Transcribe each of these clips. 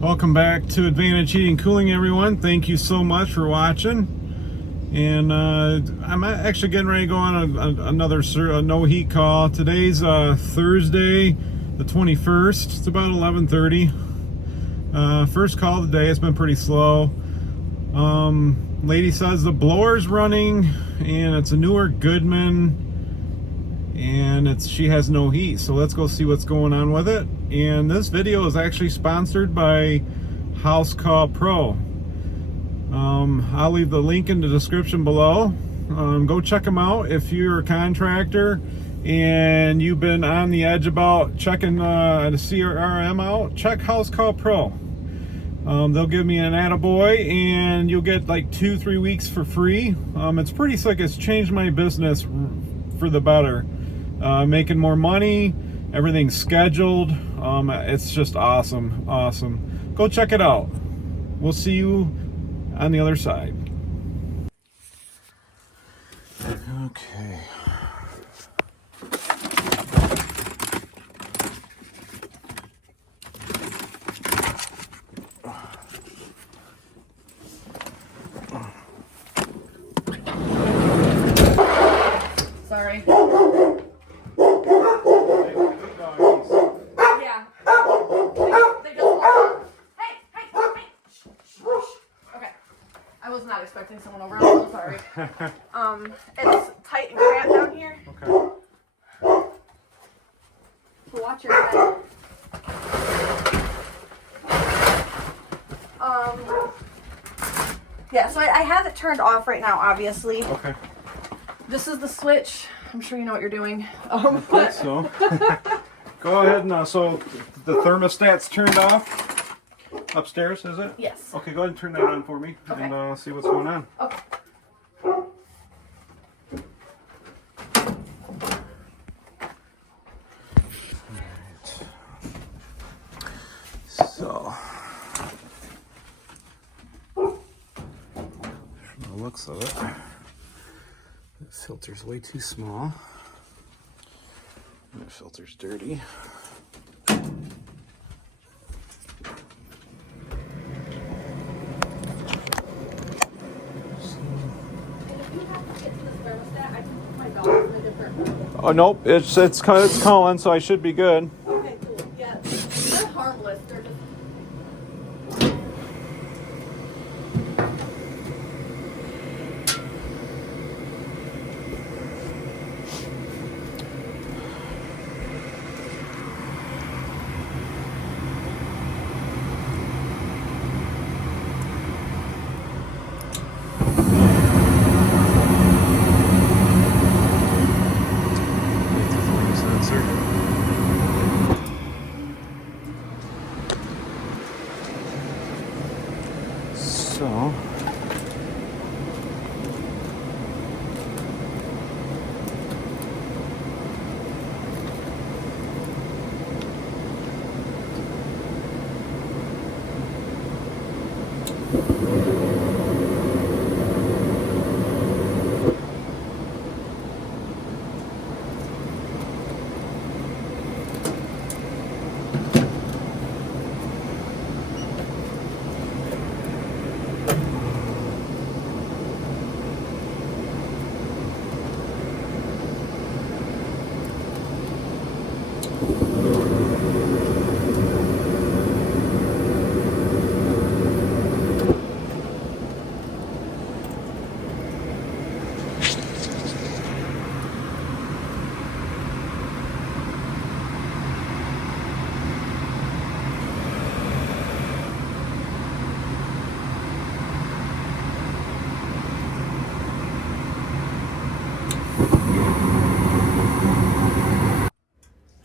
Welcome back to Advantage Heating Cooling, everyone. Thank you so much for watching. And I'm actually getting ready to go on another no heat call. Today's Thursday, the 21st. It's about 11:30. First call of the day. It's been pretty slow. Lady says the blower's running, and it's a newer Goodman, and she has no heat. So let's go see what's going on with it. And this video is actually sponsored by Housecall Pro. I'll leave the link in the description below. Go check them out if you're a contractor and you've been on the edge about checking the CRM out. Check Housecall Pro. They'll give me an attaboy and you'll get like 2-3 weeks for free. It's pretty slick. It's changed my business for the better. Making more money, everything's scheduled. It's just awesome. Go check it out. We'll see you on the other side. Okay. Sorry. I was not expecting someone over. I'm so sorry. It's tight and cramped down here. Okay. So watch your head. Yeah, so I have it turned off right now, obviously. Okay. This is the switch. I'm sure you know what you're doing. I think so. Go ahead and so the thermostat's turned off. Upstairs, is it? Yes. Okay, go ahead and turn that on for me and see what's going on. Okay. So, from the looks of it, the filter's way too small. And the filter's dirty. Oh nope, it's calling, so I should be good. Okay, cool. Yeah, they're harmless. They're just. So,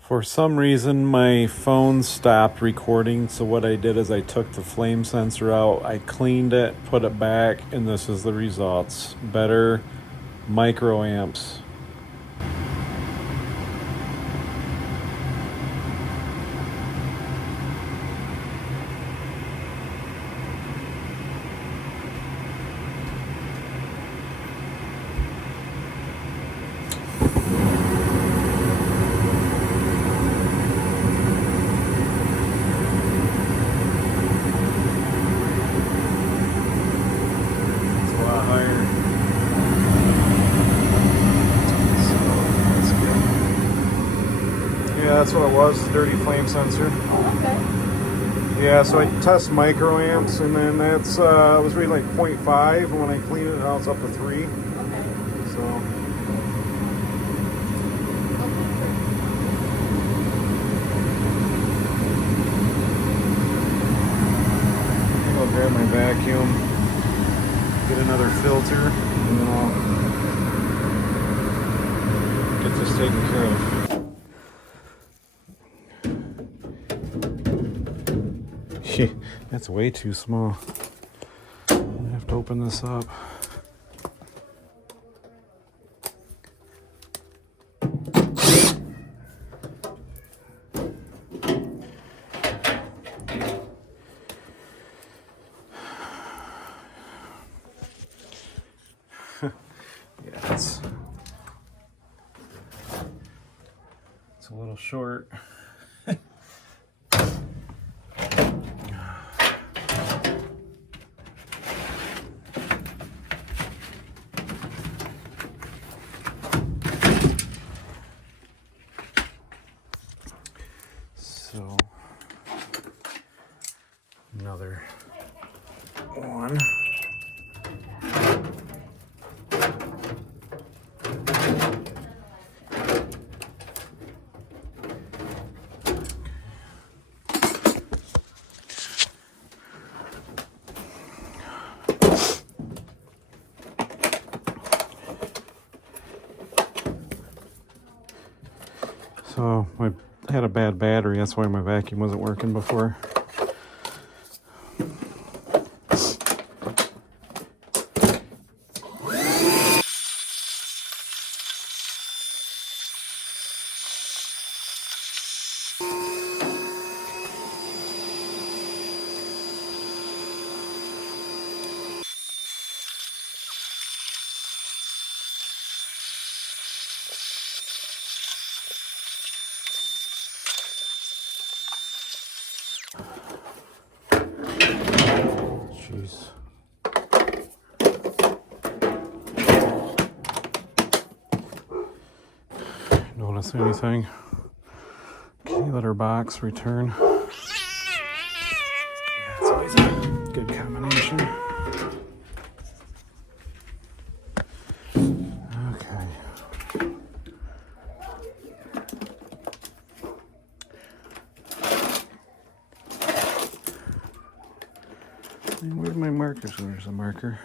for some reason my phone stopped recording, so what I did is I took the flame sensor out, I cleaned it, put it back, and this is the results. Better microamps. that's what it was, dirty flame sensor. Oh, okay. Yeah, so I test microamps, and then that's it was reading like 0.5, and when I cleaned it out, it's up to 3. Okay. So I'll grab my vacuum, get another filter, and then I'll get this taken care of. That's way too small. I have to open this up. Yeah, it's a little short. So another one. So I had a bad battery, that's why my vacuum wasn't working before. Jeez. Notice anything? Okay, letter box, return. Yeah, it's always a good combination. Okay. And where's my markers? There's a marker.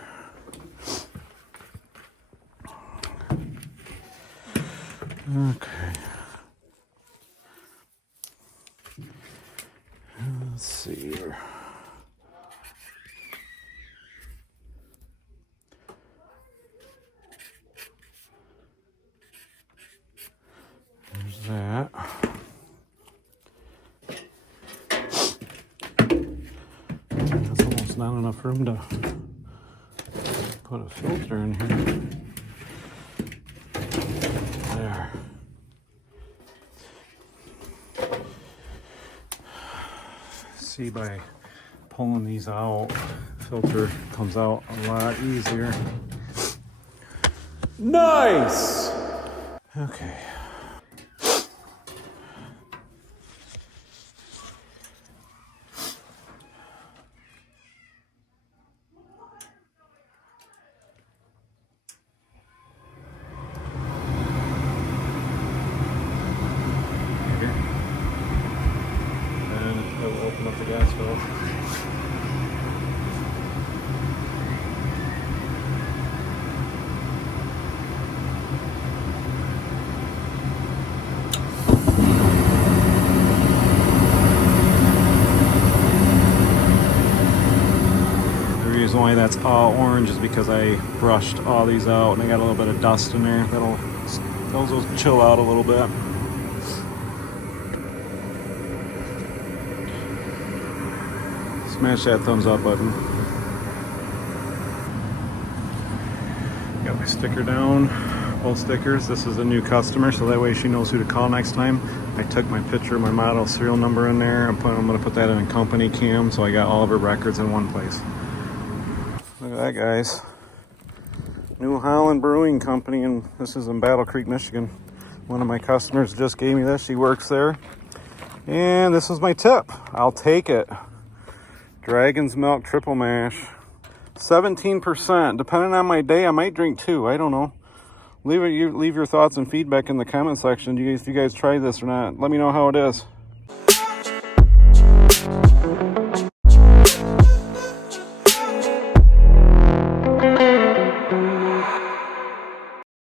Okay. Let's see here. There's that. That's almost not enough room to put a filter in here. There. See, by pulling these out, filter comes out a lot easier. Nice! Okay. Open up the gas valve. The reason why that's all orange is because I brushed all these out and I got a little bit of dust in there. Those will chill out a little bit. Smash that thumbs up button. Got my sticker down, both stickers. This is a new customer, so that way she knows who to call next time. I took my picture of my model serial number in there. I'm gonna put that in a company cam, so I got all of her records in one place. Look at that, guys. New Holland Brewing Company, and this is in Battle Creek, Michigan. One of my customers just gave me this. She works there. And this is my tip. I'll take it. Dragon's Milk Triple Mash. 17%. Depending on my day, I might drink 2. I don't know. Leave your thoughts and feedback in the comment section. Do you guys try this or not? Let me know how it is.